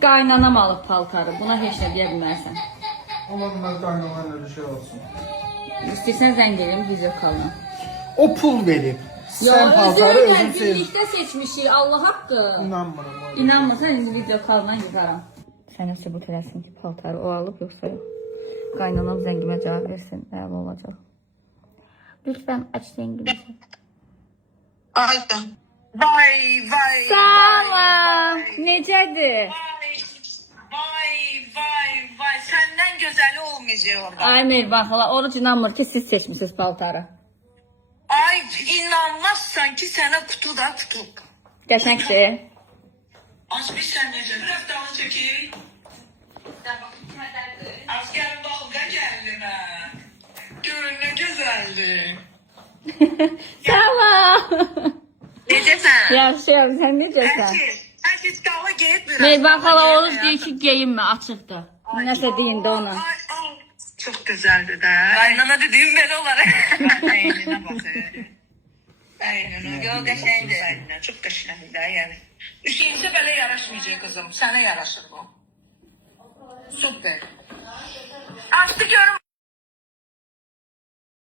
Qaynanam alıb paltarı. Buna heç nə deyə bilmərsən. Ama bunlar kaynanan öyle şey olsun. İstəyirsən zəng edeyim video kalına. O pul verip. Sen paltarı özün sev. Birlikdə seçmişik. Allah haqqı. İnanmıram. İnanmırsan indi video kalına yıkaram. Sənə sübut eləsin ki, paltarı o alıb yoxsa yox. Qaynanam zəngimə cavab versin. Əla olacaq. Lütfən aç zəngimizi. Aydan. Vay vay. Salam. Necədir? Vay. Senden güzeli olmayacak orada. Ay Mehriban xala, oruç inanmır ki siz seçmişsiniz paltarı. Ay inanmazsan ki sana kutu da kutu. Qəşəngdir. Az bir sen necə? Biraz dalını çekeyim. Asker dalga geldi ben. Görün ne güzeldi. Salam. Necəsən? Yaxşıyam, sən necəsən? Herkes dala geyip biraz. Mehriban xala oruç deyir ki, geyinmə, açıqdır. Nəsə deyin də ona. Ay. Çok güzeldi de. Kaynana dediğim böyle olarak. Eynine bak. Eynine. Yok qəşəngdir. Eynine. Çok qəşəngdir yani. Üşüyünsə böyle yaraşmayacak kızım. Sana yaraşır bu. Süper. Açtı görüm.